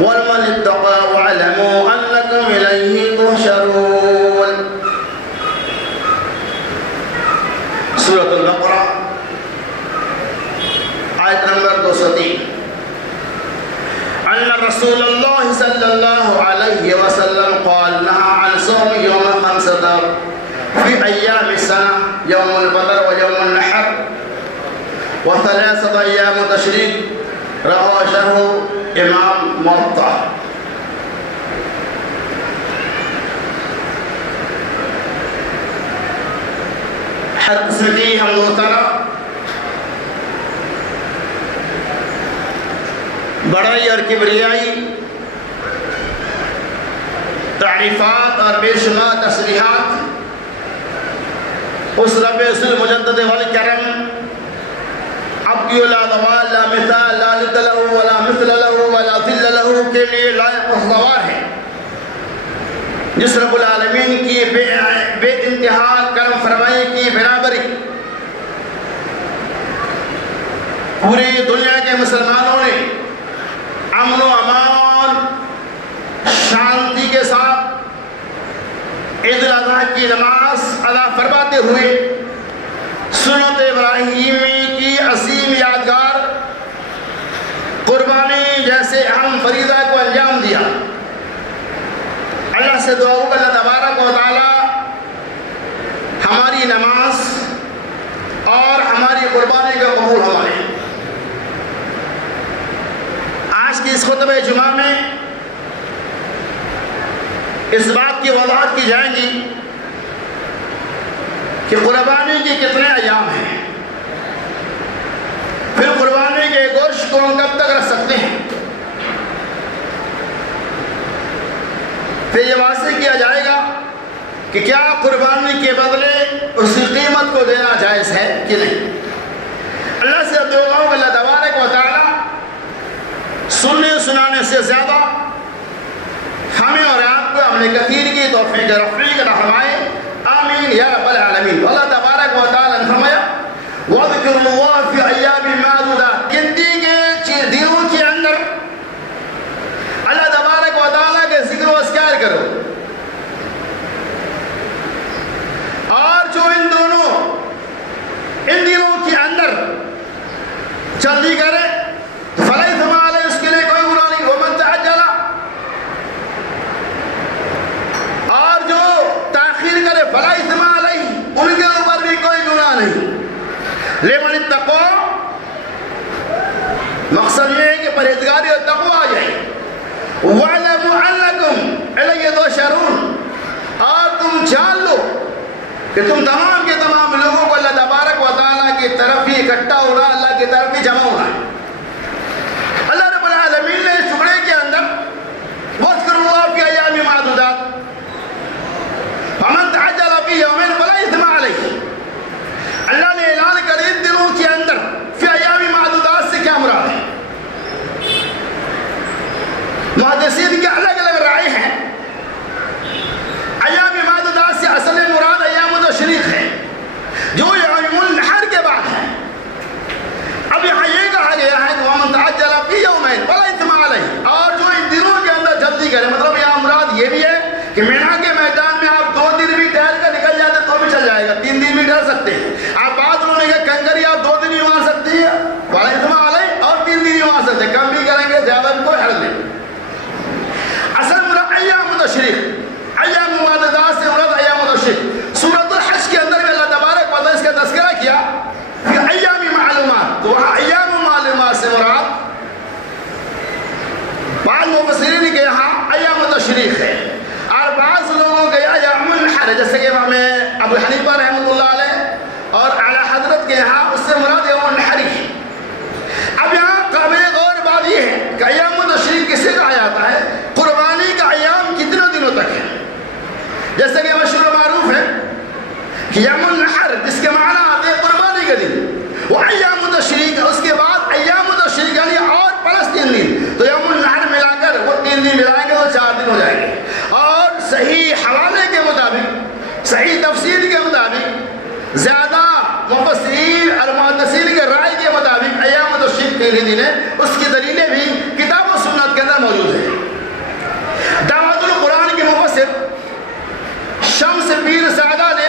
وَلْمَنِ اتَّقَى وَاعْلَمُوا أَنَّكُمْ إِلَيْهِ تُحْشَرُونَ۔ سورۃ البقرہ آیت نمبر 203۔ ان رسول اللہ صلی اللہ علیہ وسلم قال نہى عن صوم يوم 5 في أيام السنة يوم الفطر ويوم النحر و3 أيام تشريق، رواه شرح امام موطا۔ ہر قسم کی حمد و ثنا، بڑائی اور کبریائی، تعریفات اور بے شمار تصریحات اس رب ذوالمجدد والکرم ابدی لا ضوال لا مثال لا ند له ولا مثل له ولا ظل له کے لیے لائق استوار ہے، جس رب العالمین کی بے انتہا کرم فرمائی کی برابری پوری دنیا کے مسلمانوں نے امن و امان شانتی کے ساتھ عید الاضحیٰ کی نماز ادا فرماتے ہوئے سنت ابراہیمی کی عظیم یادگار قربانی جیسے اہم فریضہ کو انجام دیا۔ اللہ سے دعا ہو کہ اللہ تبارک و تعالی ہماری نماز اور ہماری قربانی کا قبول فرمائے۔ آج کی اس خطبہ جمعہ میں اس بات کی وضاحت کی جائے گی کہ قربانی کے کتنے ایام ہیں، پھر قربانی کے گوشت کو ہم کب تک رکھ سکتے ہیں، پھر یہ واضح کیا جائے گا کہ کیا قربانی کے بدلے اس کی قیمت کو دینا جائز ہے کہ نہیں۔ اللہ سے دعا ہو کہ اللہ تبارک و تعالی سننے سنانے سے زیادہ ہمیں اور آپ کو اپنے کثیر کی توفیق رفیق رحمائے، آمین یا رب العالمین۔ اللہ تبارک و تعالی نے فرمایا وَاذْكُرُوا اللَّهَ فِي أَيَّامٍ مَّعْدُودَاتٍ، گنتی کے دنوں کے اندر اللہ تبارک و تعالی کے ذکر و اذکار کرو، اور جو ان دنوں کے اندر جلدی کرے فَلَا إِثْمَ عَلَيْهِ، اس کے لیے کوئی گناہ نہیں، وَمَن تَعَجَّلَ، اور جو تاخیر کرے فَلَا إِثْمَ عَلَيْهِ، ان کے اوپر بھی کوئی گناہ نہیں۔ لِمَنِ اتَّقَىٰ، مقصد یہ ہے کہ پرہیزگاری اور تقویٰ آ جائے۔ وَاعْلَمُوا أَنَّكُمْ إِلَيْهِ تُحْشَرُونَ، اور تم جان لو کہ تم تمام کے تمام لوگوں کو اللہ تبارک و تعالیٰ کی طرف ہی اکٹھا ہونا، اللہ کی طرف ہی جمع ہونا ہے۔ اللہ رب العالمین نے اس ٹکڑے کے اندر وَاذْكُرُوا اللَّهَ فِي أَيَّامٍ مَّعْدُودَاتٍ فَمَن تَعَجَّلَ فِي يَوْمَيْنِ فَلَا إِثْمَ عَلَيْهِ، اللہ نے اعلان کرے ان دنوں کے اندر فی ایام معدودات سے کیا مراد ہے۔ محدثین کے الگ الگ رائے ہیں۔ ایام معدودات سے اصل مراد ایام تشریق ہے، جو یوم النحر کے بعد ہے۔ اب یہاں یہ کہا گیا ہے کہ وَمَن تَعَجَّلَ فِي يَوْمَيْنِ فَلَا إِثْمَ عَلَيْهِ، اور جو ان دنوں کے اندر جلدی کرے، مطلب یہاں مراد یہ بھی ہے کہ مینا کے میدان میں آپ 2 دن بھی ٹہل کر نکل جاتے تو بھی چل جائے گا، 3 دن بھی ٹہل سکتے ہیں آپ۔ بعض لوگوں نے کہا کنکری آپ 2 دن ہی مار سکتے ہیں فَلَا إِثْمَ عَلَيْهِ، اور 3 دن ہی مار سکتے ہیں، کم بھی کریں گے زیادہ بھی کوئی حرج نہیں۔ اصل مراد ایام تشریق، ایام معدودات سے مراد ایام تشریق۔ سورۃ الحج کے اندر بھی اللہ تبارک و تعالیٰ اس کا تذکرہ کیا کہ ایام معلومات، تو ایام معلومات سے مراد بعض مفسرین کے یہاں ایام تشریق ہے، اور بعض لوگوں کے یہاں ایام النحر، جیسے کہ امام ابو حنیفہ رحمۃ اللہ علیہ اور اعلیٰ حضرت کے یہاں اس سے مراد یوم النحر ہے۔ اب یہاں قابل غور بات یہ ہے کہ ایام تشریق کسے کہا جاتا ہے، قربانی کا ایام کتنے دنوں تک ہے۔ جیسے کہ مشہور معروف ہے کہ یوم النحر جس کے معنی آتے ہیں قربانی کے دن، وہ ایام تشریق، اس کے بعد ایام تشریق یعنی اور پلس 3 دن، تو یوم النحر ملا کر وہ 3 دن ملائیں گے تو 4 دن ہو جائیں گے۔ اور صحیح حوالے کے مطابق، صحیح تفسیر کے مطابق، زیادہ مفسرین اور محدثین کے رائے کے مطابق ایام تشریق 3 دن ہے۔ اس کی دلیلیں بھی کتاب و سنت کے اندر موجود ہیں۔ سے پیر سعدہ نے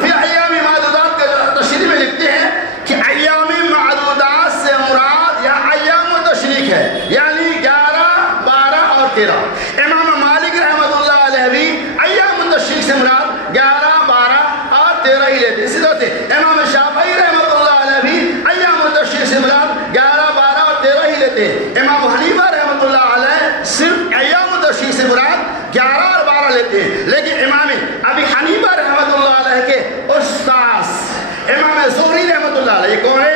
فی ایام معدودات کے تشریح میں لکھتے ہیں کہ ایام معدودات سے مراد یا ایام تشریق ہے، یعنی 11، 12 اور 13۔ امام مالک رحمۃ اللہ علیہ بھی ایام تشریق سے مراد 11، 12 اور 13 ہی لیتے ہیں۔ اسی طرح سے امام شافعی رحمۃ اللہ علیہ بھی ایام تشریق سے مراد 11، 12 اور 13 ہی لیتے ہیں۔ امام حنیفہ رحمۃ اللہ علیہ صرف ایام تشریق سے مراد 11 اور 12 لیتے ہیں۔ لیکن امام ابی حنیفہ رحمۃ اللہ علیہ کے استاد امام زہری رحمۃ اللہ علیہ، کون ہے؟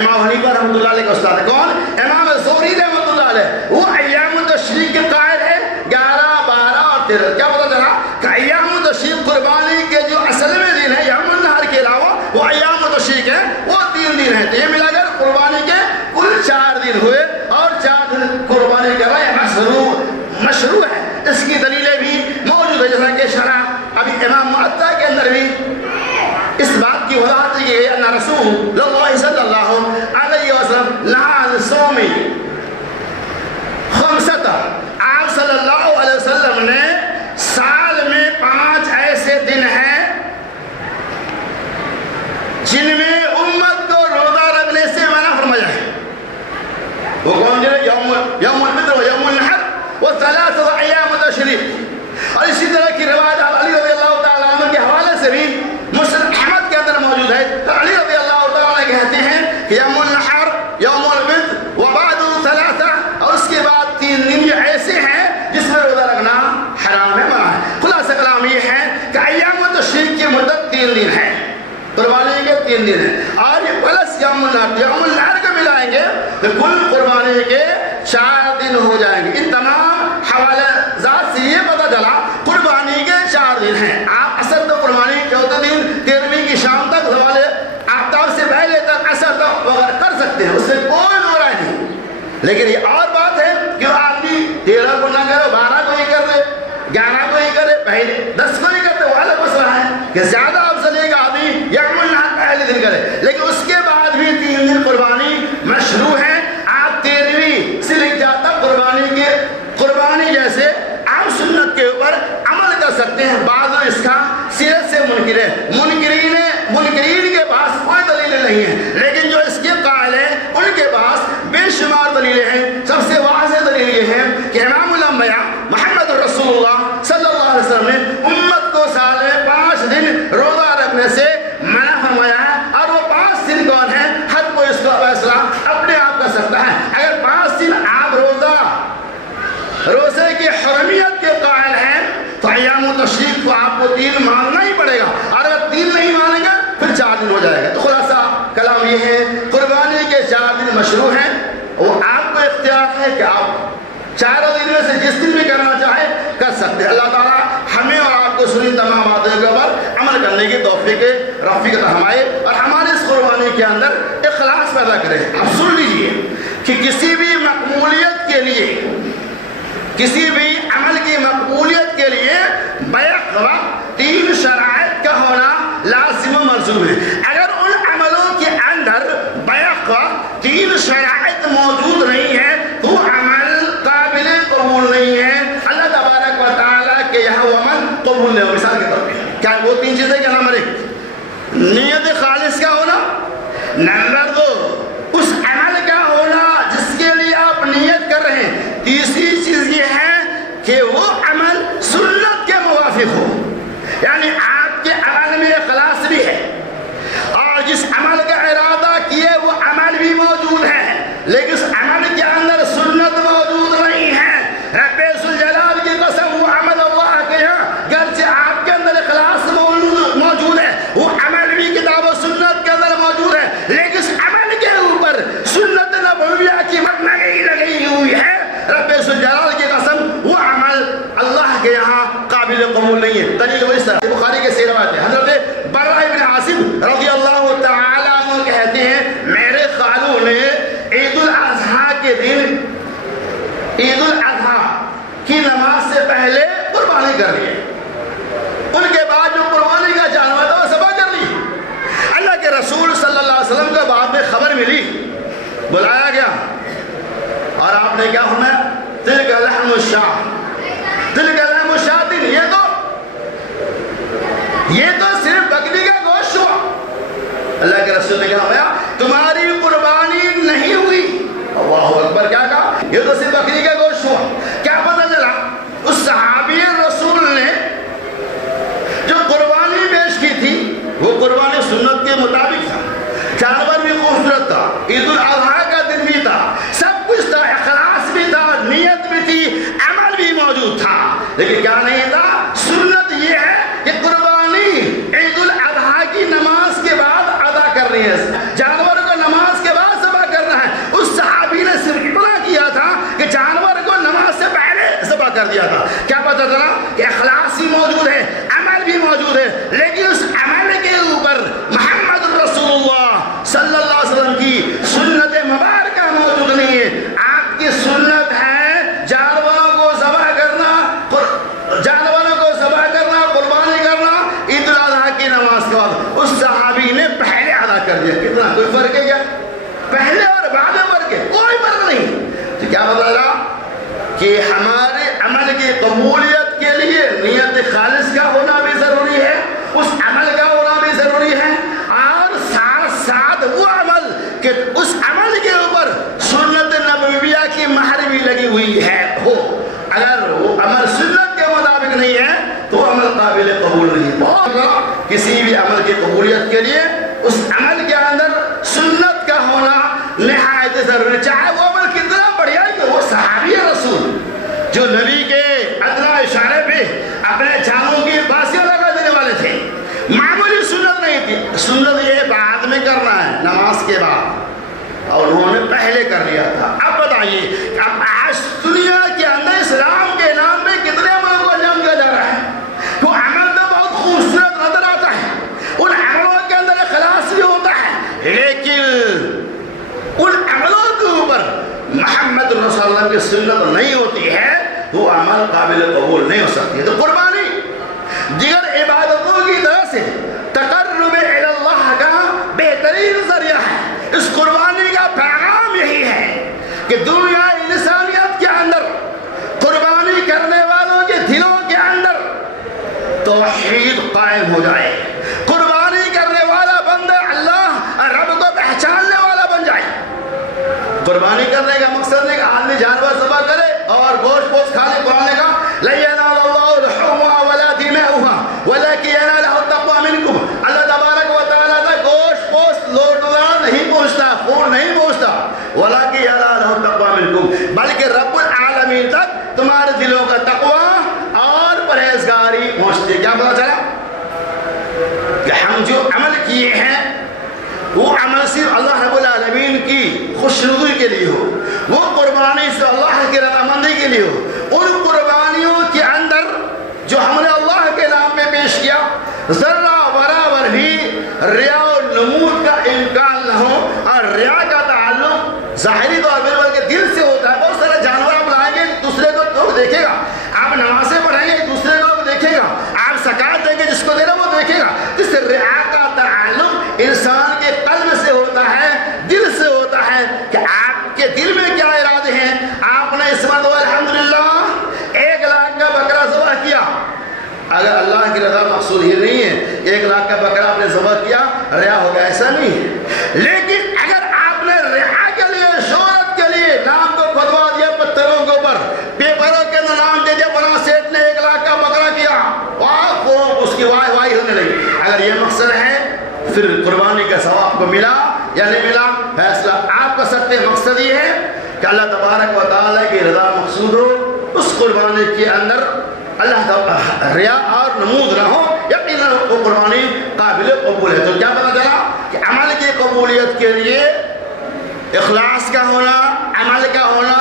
امام حنیفہ رحمۃ اللہ علیہ کا استاد ہے کون؟ امام زہری رحمۃ اللہ علیہ، وہ ایام تشریق کے قائل ہے 11، 12 اور 13۔ کیا پتہ چلا کہ ایام تشریق قربانی کے جو اصل میں دن ہے یوم النحر کے علاوہ وہ ایام تشریق ہے، وہ 3 دن ہیں۔ تو یہ ملا کر قربانی کے کل 4 دن ہوئے، اور 4 دن قربانی کرنا یہ مشروع ہے۔ اس کی دلیلیں بھی موجود ہے، جیسا کہ شرح ابھی امام معطا کے اندر بھی اس بات کی وضاحت کی گئی ان رسول اللہ صلی اللہ علیہ وسلم نہى عن صوم 5۔ آپ صلی اللہ علیہ وسلم نے سال میں 5 ایسے دن ہیں جن میں امت کو روزہ رکھنے سے منع فرمایا ہے۔ وہ کون دن ہے؟ یوم الفطر و یوم النحر و 3 ایام تشریق۔ اور اسی طرح کی روایت علی رضی اللہ تعالیٰ عنہ کے حوالے سے بھی مسلم احمد کے اندر موجود ہے۔ تو علی رضی اللہ تعالیٰ کہتے ہیں کہ یوم النحر، یوم الفطر و بعد 3، اور اس کے بعد 3 دن یہ ایسے ہیں جس میں روزہ رکھنا حرام ہے، منع ہے۔ خلاصہ کلام یہ ہے کہ ایام تشریق کی مدت 3 دن ہے، قربانی کے 3 دن ہیں، اور یہ پلس یوم النحر کو ملائیں گے تو کل قربانی کے 4 دن ہو جائیں گے۔ ان تمام حوالے ذات سے یہ پتہ چلا قربانی کے 4 دن ہیں۔ آپ اصل تو قربانی 14 دن 13ویں کی شام تک زوال آفتاب سے پہلے تک اثر تک وغیرہ کر سکتے ہیں، اس سے کوئی دو رائے نہیں۔ لیکن یہ اور بات ہے کہ آدمی 13 کو نہ کرے، 12 کو ہی کر لے، 11 کو ہی کرے، پہلے 10 کو ہی کرتے، وہ الگ مسئلہ ہے کہ زیادہ افضل ہے کہ آدمی یوم النحر پہلے دن کرے، لیکن اس کے بعد بھی 3 دن قربانی مشروع ہے۔ آپ 13ویں سے لے جاتا قربانی جیسے عام سنت کے اوپر عمل کر سکتے ہیں۔ بعض اس کا سیرت سے منکر ہے، منکرین کے پاس کوئی دلیلیں نہیں ہیں، لیکن جو اس کے قائل ہیں ان کے پاس بے شمار دلیلیں ہیں۔ سب سے واضح دلیل یہ ہے کہ امام الانبیاء محمد رسول اللہ صلی اللہ علیہ وسلم نے امت کو سال میں 5 دن روزہ رکھنے سے منع فرمایا ہے، اور وہ 5 دن کون ہیں؟ ہر کوئی اس کا فیصلہ اپنے آپ کر سکتا ہے۔ اگر 5 دن آپ روزے کی حرمیت کے قائل ہیں تو ایام تشریق کو آپ کو 3 ماننا ہی پڑے گا، اور اگر 3 نہیں مانیں گے پھر 4 دن ہو جائے گا۔ تو خلاصہ کلام یہ ہے قربانی کے 4 دن مشروع ہیں، وہ آپ کو اختیار ہے کہ آپ 4 دن میں سے جس دن بھی کرنا چاہے کر سکتے ہیں۔ اللہ تعالیٰ ہمیں اور آپ کو سنی تمام باتوں کے اوپر عمل کرنے کی توفیق رفیق ہمائے، اور ہمارے اس قربانی کے اندر اخلاص پیدا کرے۔ اب سن لیجئے کہ کسی بھی مقبولیت کے لیے، کسی بھی عمل کی مقبولیت کے لیے بیک وقت 3 شرائط کا ہونا لازم و ملزوم ہے۔ اگر ان عملوں کے اندر بیک وقت 3 شرائط موجود نہیں ہے تو عمل قابل قبول نہیں ہے۔ اللہ تبارک و تعالیٰ کے یہاں وہ عمل قبول نہیں ہو۔ مثال کے طور پہ کیا وہ 3 چیزیں کیا؟ نمبر 1 نیت خالص کا ہونا، نمبر 2 اس عمل کا ہونا جس کے لیے آپ نیت کر رہے ہیں، تیسری چیز یہ ہے کہ وہ عمل سنت کے موافق ہو، یعنی آپ کے عمل میں اخلاص بھی ہے، اور جس عمل کا ارادہ کیے وہ عمل بھی موجود ہے، لیکن اس عمل کے اندر سنت موجود نہیں ہے۔ رب ذوالجلال کی قسم، وہ عمل اللہ کے یہاں گرچہ آپ کے اندر اخلاص موجود ہے، وہ عمل بھی کتاب و سنت کے اندر موجود ہے، لیکن اس عمل کے اوپر سنت نبویہ کی مگنگی لگی ہوئی ہے۔ رب ذوالجلال کی قسم، وہ عمل اللہ کے یہاں قابل قبول نہیں ہے۔ دلیل وہ اس طرح بخاری کے روایت ہے، حضرت برا بن عاصم رضی اللہ تعالیٰ عنہ کہتے ہیں میرے خالو نے عید الاضحیٰ کے دن، عید الاضحیٰ کی نماز سے پہلے قربانی کر لی، ان کے بعد جو قربانی کا جانور تھا وہ ذبح کر لی۔ اللہ کے رسول صلی اللہ علیہ وسلم کو بعد میں خبر ملی، بلایا گیا، اور آپ نے کیا فرمایا؟ تلک لحم الشاۃ، تلک لحم الشاۃ، یہ تو یہ تو صرف بکری کا گوشت ہوا. اللہ کے رسول نے کہا تمہاری قربانی نہیں ہوئی. اللہ اکبر. کیا کہا؟ یہ تو صرف بکری کا گوشت ہوا. کیا پتہ چلا؟ اس صحابی رسول نے جو قربانی پیش کی تھی وہ قربانی سنت کے مطابق تھا. جانور بھی خوبصورت تھا, عید الاضحیٰ کا دن بھی تھا, سب کچھ تھا, اخلاص بھی تھا, نیت بھی تھی, عمل بھی موجود تھا. لیکن کیا نہیں تھا؟ سنت یہ ہے کہ قربانی عید الاضحیٰ کی نماز کے بعد ادا کرنی ہے, جانور کو نماز کے بعد ذبح کرنا ہے. اس صحابی نے صرف اتنا کیا تھا کہ جانور کو نماز سے پہلے ذبح کر دیا تھا. کیا پتہ چلا کہ اخلاص بھی موجود ہے, عمل بھی موجود ہے, لیکن اس عمل کے اوپر محمد رسول اللہ صلی اللہ علیہ وسلم کی سنت مبارکہ موجود نہیں ہے. آپ کی سنت ہے جانوروں کو ذبح کرنا, قربانی کرنا عید الاضحیٰ کی نماز کے بعد. اس صحابی نے پہلے ادا کر دیا. کتنا کوئی فرق ہے کیا؟ پہلے اور بعد میں فرق ہے؟ کوئی فرق نہیں. تو کیا بتایا کہ ہمارے عمل کی قبولیت کے لیے نیت خالص کا ہونا بھی ضروری ہے, اس عمل کا ہونا بھی ضروری ہے, اور ساتھ ساتھ وہ عمل کہ اس عمل کے اوپر سنت نبویہ کی مہر بھی لگی ہوئی ہے ہو. اگر وہ عمل سنت کے مطابق نہیں ہے تو عمل قابل قبول نہیں. کسی بھی عمل کی قبولیت کے لیے اس عمل کے اندر سنت کا ہونا نہایت ضروری, چاہے وہ عمل کتنا بڑھیا ہے. کہ وہ صحابی رسول جو نبی کے ادنا اشارے پہ اپنے جانوں کی باسیاں لگا دینے والے تھے, معمولی سنت نہیں تھی. سنت یہ بعد میں کرنا ہے نماز کے بعد, اور انہوں نے پہلے کر لیا تھا. اب بتائیے, اب آج دنیا کے اندر اسلام کے نام پہ کتنے عملوں کو انجام دیا جا رہا ہے. وہ عمل تو بہت خوبصورت نظر آتا ہے, ان عملوں کے اندر اخلاص بھی ہوتا ہے, لیکن ان عملوں کے اوپر محمد رسول اللہ صلی اللہ علیہ وسلم کی سنت نہیں ہوتی ہے تو وہ عمل قابل قبول نہیں ہو سکتی ہے. تو قربانی دیگر عبادتوں کی طرح سے تقرب الی اللہ کا بہترین ذریعہ ہے. اس قربانی کا پیغام یہی ہے کہ دنیا انسانیت کے اندر قربانی کرنے والوں کے دلوں کے اندر توحید قائم ہو جائے, قربانی کرنے والا بندہ اللہ رب کو پہچاننے والا بن جائے. قربانی کرنے کا مقصد نہیں کہ آدمی جانور ذبح کرے اور گوشت پوش کھانے قرآن کا لن ينال الله لحومها ولا دماؤها ولكن يناله التقوى منكم. اللہ تبارک و تعالیٰ کا گوشت پوش لوٹنا نہیں پہنچتا, خون نہیں پہنچتا, ولكن يناله التقوى منكم, بلکہ رب العالمین تک تمہارے دلوں کا تقوی اور پرہیزگاری پہنچتی. کیا پتا چلا کہ ہم جو عمل کیے ہیں وہ عمل صرف اللہ رب العالمین کی خوشنودی کے لیے ہو, وہ قربانی سے اللہ کی رضامندی کے لیے ہو. ان قربانیوں کے اندر جو ہم نے اللہ کے نام میں پیش کیا ذرہ برابر بھی ریا و نمود کا امکان نہ ہو, اور ریا کا تعلق ظاہری طور پر بلکہ دل سے ہوتا ہے. بہت سارے جانور آپ لائیں گے دوسرے کو تو دیکھے گا, آپ نمازیں پڑھیں گے دوسرے کو دیکھے گا, آپ زکات دیں گے جس کو دینا وہ دیکھے گا. جس سے ریا کا تعلق انسان کے قلب سے ہوتا ہے, دل سے ہوتا ہے کہ آپ کے دل میں کیا ارادے ہیں. آپ نے اس وقت الحمدللہ 1 لاکھ کا بکرا ذبح کیا, اگر اللہ کی رضا مقصود ہی نہیں ہے 1 لاکھ کا بکرا آپ نے ذبح کیا ریا ہو گیا, ایسا نہیں ہے. لیکن اگر آپ نے ریا کے لیے, شہرت کے لیے نام کو کھدوا دیا پتھروں کے اوپر, پیپروں کے اندر نام دے دیا فلاں سیٹ نے 1 لاکھ کا بکرا کیا, اس کی واہ واہی ہونے لگی. اگر یہ مقصد ہے پھر قربانی کا ثواب کو ملا یا نہیں ملا فیصلہ آپ کر سکتے. مقصد یہ ہے کہ اللہ تبارک و تعالیٰ کی رضا مقصود ہو, اس قربانی کے اندر اللہ تعالیٰ ریا اور نمود نہ ہو, یقیناً وہ قربانی قابل قبول ہے. تو کیا پتہ چلا کہ عمل کی قبولیت کے لیے اخلاص کا ہونا, عمل کا ہونا,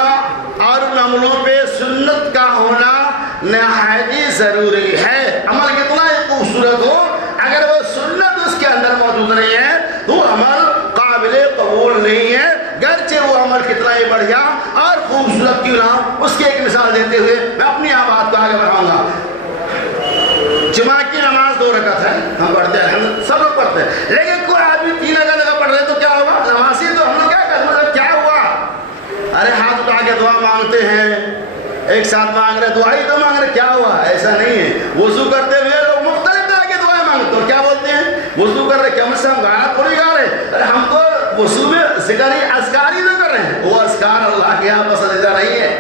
اور ان عملوں پہ سنت کا ہونا نہایت ضروری ہے. عمل کتنا ہی خوبصورت ہو, اگر وہ سنت اس کے اندر موجود نہیں ہے تو عمل قابل قبول نہیں ہے, گرچہ وہ عمل کتنا ہی بڑھیا اور خوبصورت کیوں نہ. اس کی ایک مثال دیتے ہوئے میں اپنی بات کو آگے بڑھاؤں گا. جمعہ کی نماز 2 رکعت ہے, ہم پڑھتے ہیں, سب لوگ پڑھتے ہیں, لیکن کوئی آدمی 3 رکعت پڑھ رہے تو کیا ہوگا؟ نمازی تو ہم نے کیا کرنا, کیا ہوا؟ ارے ہاتھ اٹھا کے دعا مانگتے ہیں, ایک ساتھ مانگ رہے, دعا ہی تو مانگ رہے, کیا ہوا؟ ایسا نہیں ہے. وضو کرتے ہوئے لوگ مختلف طرح کی دعائیں مانگتے کیا بولتے ہیں وضو کر رہے کیا سے ہم گانا تھوڑی گا رہے ارے ہم تو وضو میں ذکر ہی اذکار ہی نہ کر رہے ہیں وہ اذکار اللہ کے یہاں پسندیدہ نہیں ہے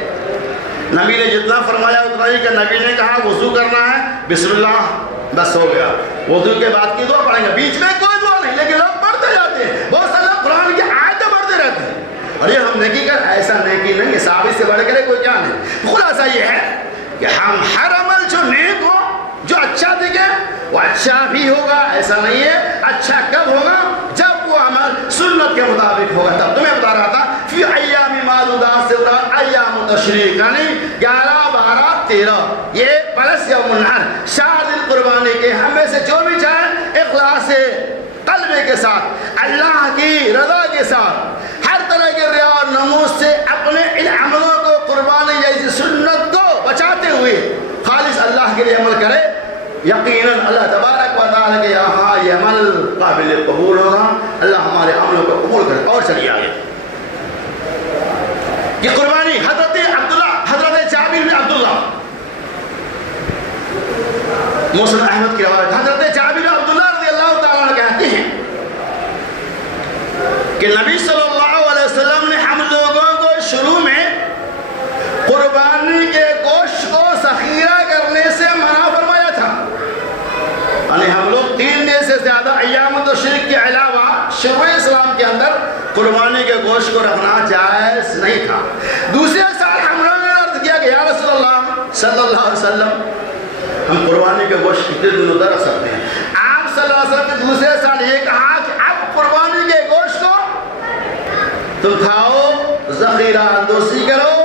نبی نے جتنا فرمایا اتنا ہی کہ نبی نے کہا وضو کرنا ہے بسم اللہ بس ہو گیا وضو کے بعد کی دعا پڑھیں گے بیچ میں کوئی دعا نہیں لیکن لوگ پڑھتے جاتے ہیں بہت سارے لوگ قرآن کی آیتیں پڑھتے رہتے ہیں اور یہ ہم نیکی کر ایسا نیکی نہیں ہے صحابی سے بڑھ کر کوئی کیا نہیں خلاصہ یہ ہے کہ ہم ہر عمل جو نیک ہو جو اچھا دکھے وہ اچھا بھی ہوگا ایسا نہیں ہے اچھا کب ہوگا جب وہ عمل سنت کے مطابق ہوگا تب تمہیں بتا رہا تھا فی ایام معدودات سے ایام تشریق یعنی 11 12 13 یہ پلس یوم النحر شاد القربانی کے ہم میں سے جو بھی چاہے اخلاص قلب کے ساتھ اللہ کی رضا کے ساتھ ہر طرح کے ریا اور نموز سے اپنے ان عملوں کو قربانی جیسی سنت کو بچاتے ہوئے خالص اللہ کے لیے عمل کرے یقیناً اللہ تبارک و تعالیٰ کے یہاں یہ عمل قابل قبول ہوگا اللہ ہمارے عملوں کو قبول کرے اور چلیے آگے یہ قربانی حضرت جابر بن عبداللہ مسلم احمد کی روایت حضرت جابر بن عبداللہ رضی اللہ تعالیٰ عنہ کہتے ہیں کہ نبی صلی اللہ علیہ وسلم نے ہم لوگوں کو شروع میں قربانی کے گوشت کو ذخیرہ کرنے سے منع فرمایا تھا یعنی ہم لوگ 3 دن سے زیادہ ایام تشریق کے علاوہ شروع اسلام کے اندر قربانی کے گوشت کو رکھنا جائز نہیں تھا دوسرے سال ہم لوگوں نے عرض کیا کہ یا رسول اللہ صلی اللہ علیہ وسلم ہم قربانی کے گوشت کتنے دنوں تک رکھ سکتے ہیں آپ صلی اللہ علیہ وسلم نے دوسرے سال یہ کہا کہ اب قربانی کے گوشت کو تم کھاؤ ذخیرہ اندوزی کرو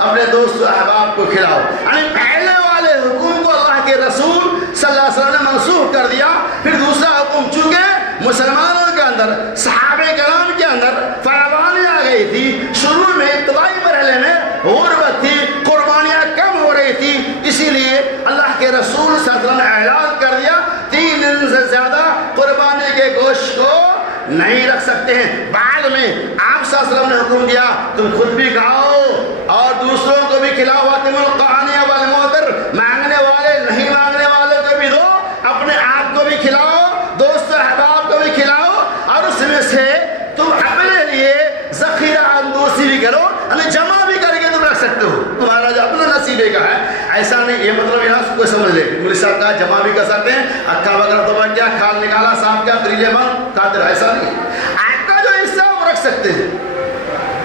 اپنے دوست و احباب کو کھلاؤ یعنی پہلے والے حکم کو اللہ کے رسول صلی اللہ علیہ وسلم نے منسوخ کر دیا پھر دوسرا حکم چونکہ مسلمانوں کے اندر صحابہ کرام کے اندر فراوانی آ گئی تھی شروع میں ابتدائی مرحلے میں غربت تھی قربانیاں کم ہو رہی تھی اسی لیے اللہ کے رسول صلی اللہ علیہ وسلم نے اعلان کر دیا 3 دن سے زیادہ قربانی کے گوشت کو نہیں رکھ سکتے ہیں بعد میں آپ صلی اللہ علیہ وسلم نے حکم دیا تم خود بھی کھاؤ اور دوسروں کو بھی کھلاؤ واتم القانی والمعتر مانگنے والے نہیں مانگنے والے کو بھی دو اپنے آپ کو بھی کھلاؤ دوست احباب کو بھی کھلاؤ اور اس میں سے تم اپنے لیے ذخیرہ اندوزی بھی کرو یعنی جمع بھی کر کے تم رکھ سکتے ہو تمہارا جو اپنا نصیبے کا ہے ایسا نہیں یہ مطلب یہ نہ کوئی سمجھ لے مولوی صاحب کا جمع بھی کر سکتے ہیں اکھا وغیرہ تو بن گیا کھال نکالا صاف کیا فریجے بند قادر ایسا نہیں آپ کا جو حصہ وہ رکھ سکتے ہیں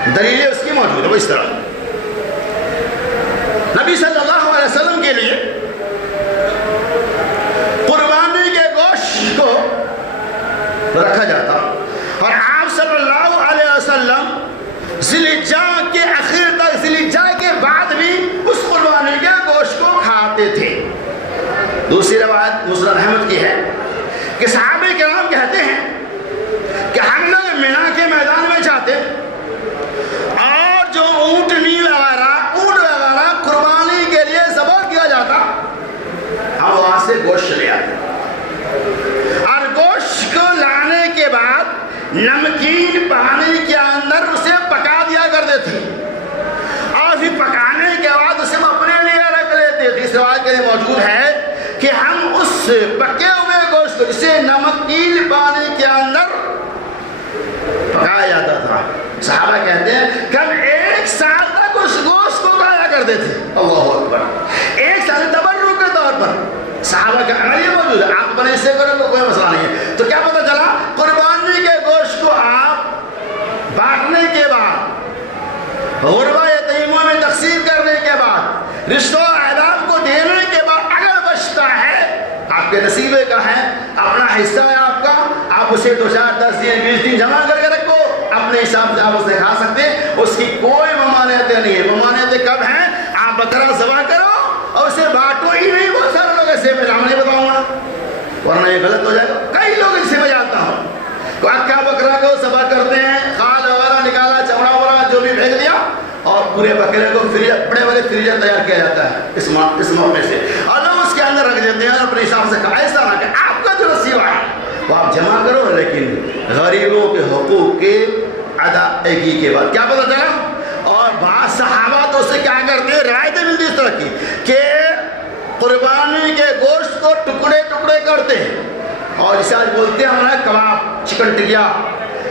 دلیلیں اس کی موجود ہے وہ اس طرح نبی صلی اللہ علیہ وسلم کے لیے قربانی کے گوشت کو رکھا جاتا اور آپ صلی اللہ علیہ وسلم ذوالحجہ کے آخر تک ذوالحجہ کے بعد بھی اس قربانی کے گوشت کو کھاتے تھے دوسری روایت مسلم احمد کی ہے کہ صحابہ کرام کہتے ہیں کہ ہم لوگ مینا کے میدان میں جاتے اور جو اونٹنی وغیرہ قربانی کے لیے ذبح کیا جاتا ہم وہاں سے گوشت لے آتے اور گوشت کو لانے کے بعد نمکین پانی کے اندر اسے پکا دیا کرتے تھے اور پھر پکانے کے بعد اسے اپنے لیے رکھ لیتے تھے اس روایت کے لیے موجود ہے کہ ہم اس پکے ہوئے گوشت کو جسے نمکین پانی کے اندر پکایا جاتا تھا صحابہ کہتے ہیں کہ ہم 1 سال تک اس گوشت کو کھایا کرتے تھے اللہ اکبر 1 سال تبرک کے طور پر صحابہ کا عمل یہ موجود ہے آپ اپنے حصے کرو تو کوئی مسئلہ نہیں ہے تو کیا پتہ چلا قربانی کے گوشت کو آپ بانٹنے کے بعد غربا یتیموں میں تقسیم کرنے کے بعد رشتوں احباب کو دینے کے بعد اگر بچتا ہے آپ کے نصیبے کا ہے اپنا حصہ ہے آپ کا آپ اسے 2 4 10 دن 20 دن جمع کر کے رکھو اپنے حساب سے آپ اسے کھا سکتے اس کی کوئی ممانعتیں نہیں ہے ممانعتیں کب ہیں آپ بکرا ذبح کرو اور اسے بانٹو ہی نہیں بہت سارے لوگ ایسے میں نام نہیں بتاؤں گا ورنہ یہ غلط ہو جائے گا کئی لوگ اسے میں جانتا ہوں تو اکھا بکرا کو ذبح کرتے ہیں خال وغیرہ نکالا چمڑا وغیرہ جو بھی پھینک دیا اور پورے بکرے کو بڑے بڑے فریزر تیار کیا جاتا ہے اس موقع سے اور لوگ اس کے اندر رکھ دیتے ہیں اور اپنے حساب سے ایسا نہ کہ آپ کا جو نصیبہ ہے وہ آپ جمع کرو لیکن غریبوں کے حقوق کے ادائیگی کے بعد کیا پتہ چلا اور بعض صحابہ تو اسے کیا کرتے ہیں روایتیں ملتی اس طرح کی کہ قربانی کے گوشت کو ٹکڑے ٹکڑے کرتے ہیں اور جسے آج بولتے ہیں ہمارا کباب، چکن ٹکیا،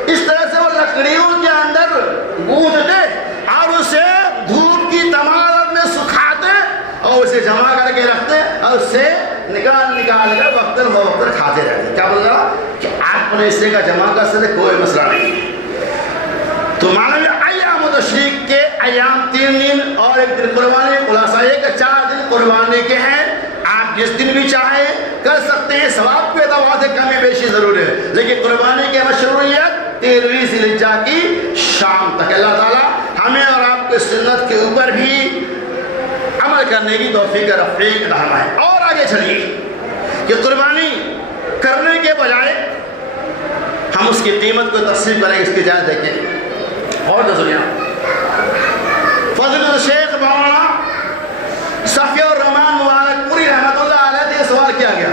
اس طرح سے وہ لکڑیوں کے اندر گوندتے اور اسے دھوپ کی تمام میں سکھاتے اور اسے جمع کر کے رکھتے اور اسے نکال کر وقتاً فوقتاً کھاتے رہتے. کیا بول رہا کہ آپ نے اسے کا جمع کر سکتے، کوئی مسئلہ نہیں. تو معنی ایام تشریق کے ایام 3 دن اور 1 دن قربانی، خلاصہ یہ کہ 4 دن قربانی کے ہیں. آپ جس دن بھی چاہیں کر سکتے ہیں، ثواب کے اعتبار سے کمی بیشی ضرور ہے، لیکن قربانی کی مشروعیت 13ویں ذی الحجہ کی شام تک. اللہ تعالیٰ ہمیں اور آپ کو سنت کے اوپر بھی عمل کرنے کی توفیق رفیق عطا فرمائے. اور آگے چلیے کہ قربانی کرنے کے بجائے ہم اس کی قیمت کو تقسیم کریں، اس کی جائز دیکھیں. اور نظریہ فضل شیخ مولانا صفی الرحمان مبارک پوری رحمۃ اللہ علیہ سے سوال کیا گیا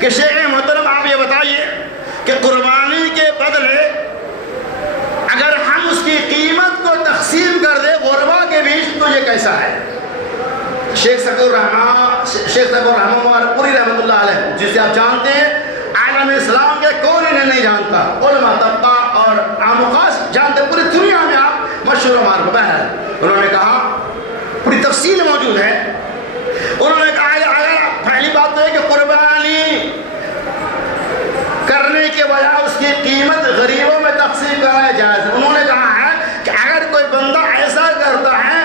کہ شیخ محترم آپ یہ بتائیے کہ قربانی کے بدلے اگر ہم اس کی قیمت کو تقسیم کر دیں غربا کے بیچ تو یہ کیسا ہے؟ شیخ صفی الرحمان مبارک پوری رحمۃ اللہ علیہ، جسے آپ جانتے ہیں عالم اسلام کے کون انہیں نہیں جانتا، علماء طبقہ اور عام و خاص جانتے، پوری دنیا میں آپ مشہور و معروف. بہرحال انہوں نے کہا، پوری تفصیل موجود ہے. انہوں نے کہا اگر پہلی بات تو ہے کہ قربانی کرنے کے بجائے اس کی قیمت غریبوں میں تقسیم کرنا جائز ہے. انہوں نے کہا ہے کہ اگر کوئی بندہ ایسا کرتا ہے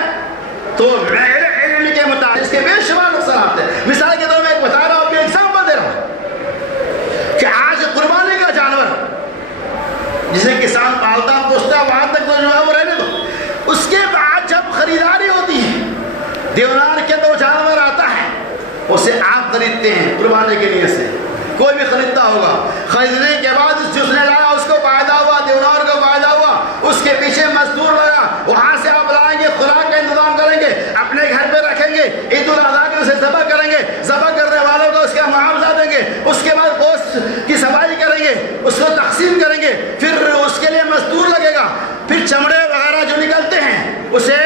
تو میرے علم کے مطابق اس کے بے شمار نقصانات ہیں. مثال کے طور میں ایک بتا رہا ہوں، اپنی ایگزامپل دے رہا ہوں کہ آج قربانی کا جانور جسے کسان پالتا پوچھتا وہاں تک تو جو ہے وہ رہنے دو، اس کے بعد جب خریداری ہوتی ہے دیونار کے تو جانور آتا ہے، اسے آپ خریدتے ہیں قربانی کے نیت سے. کوئی بھی خریدتا ہوگا، خریدنے کے بعد جس نے لایا اس کو فائدہ ہوا، دیونار کو فائدہ ہوا، اس کے پیچھے مزدور لگا، وہاں سے آپ لائیں گے، خوراک کا انتظام کریں گے، اپنے گھر پہ رکھیں گے، عید الاضحیٰ کے اسے ذبح کریں گے، ذبح کرنے والوں کو اس کا معاوضہ دیں گے، اس کے بعد گوشت کی صفائی کریں گے، اس کو تقسیم کریں گے، پھر اس کے لیے مزدور لگے گا، پھر چمڑے وغیرہ جو نکلتے ہیں اسے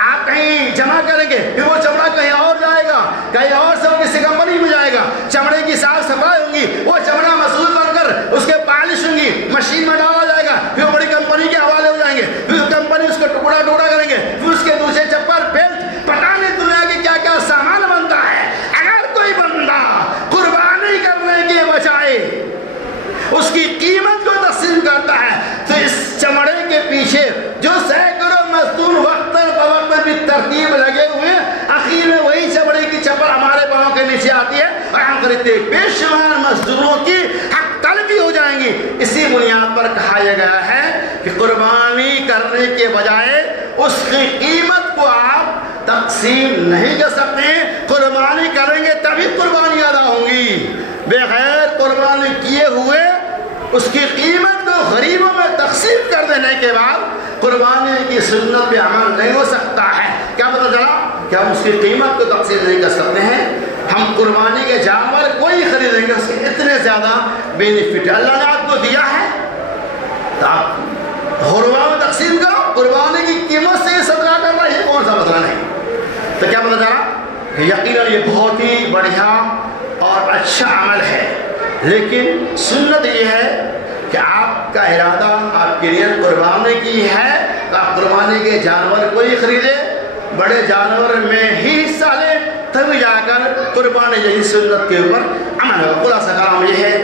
آپ کہیں جمع کریں گے، پھر وہ چمڑا کہیں اور جائے گا، کہیں اور سے کسی کمپنی میں جائے گا، چمڑے کی صاف صفائی ہوگی، وہ چمڑا مسئول بن کر اس کے پالش ہوں گی، مشین میں ڈالا جائے گا، پھر وہ بڑی کمپنی کے حوالے ہو جائیں گے، پھر کمپنی اس کو ٹکڑا ٹکڑا کریں گے، پھر اس کے دوسرے چپل بیلٹ پتہ نہیں دنیا کے کیا کیا سامان بنتا ہے. اگر کوئی بندہ قربانی کرنے کے بجائے اس کی قیمت کو تقسیم کرتا ہے تو اس چمڑے کے پیچھے جو سینکڑوں مزدور وقتاً فوقتاً بھی ترتیب لگے ہوئے، آخر میں وہی چمڑے کی چپل ہمارے پاؤں کے نیچے آتی ہے اور ہم خریدتے ہیں. بے شمار مزدوروں کی حق طلبی ہو جائیں گی. اسی بنیاد پر کہا گیا ہے کہ قربانی کرنے کے بجائے اس کی قیمت کو آپ تقسیم نہیں کر سکتے. قربانی کریں گے تبھی قربانی ادا ہوں گی، بغیر قربانی کیے ہوئے اس کی قیمت کو غریبوں میں تقسیم کر دینے کے بعد قربانی کی سنت پہ عمل نہیں ہو سکتا ہے. کیا پتہ چلا کہ ہم اس کی قیمت کو تقسیم نہیں کر سکتے ہیں. ہم قربانی کے جانور کوئی خریدیں گے، اس کے اتنے زیادہ بینیفٹ اللہ نے آپ کو دیا ہے تو آپ غربا میں تقسیم کرو. قربانی کی قیمت سے یہ صدقہ کرنا یہ کون سا مسئلہ نہیں. تو کیا پتہ چلا کہ یقیناً یہ بہت ہی بڑھیا اور اچھا عمل ہے، لیکن سنت یہ ہے کہ آپ کا ارادہ، آپ کی نیت قربانی کی ہے تو آپ قربانی کے جانور کو ہی خریدیں، بڑے جانور میں ہی حصہ لیں، تبھی جا کر قربانی یہی سنت کے اوپر عمل ہوگا. خلاصہ کلام یہ ہے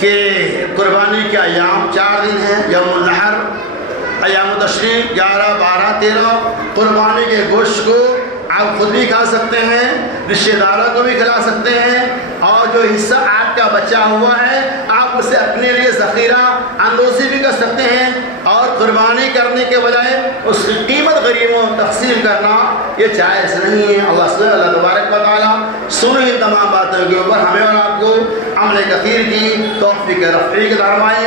کہ قربانی کے ایام 4 دن ہیں، یوم النحر، ایام تشریق 11، 12، 13. قربانی کے گوشت کو آپ خود بھی کھا سکتے ہیں، رشتہ داروں کو بھی کھلا سکتے ہیں، اور جو حصہ آپ کا بچا ہوا ہے آپ اسے اپنے لیے ذخیرہ اندوزی بھی کر سکتے ہیں. اور قربانی کرنے کے بجائے اس کی قیمت غریبوں تقسیم کرنا یہ جائز نہیں ہے. اللہ تبارک و تعالیٰ سنو ان تمام باتوں کے اوپر ہمیں اور آپ کو عمل کثیر کی توفیق رفیق فرمائے.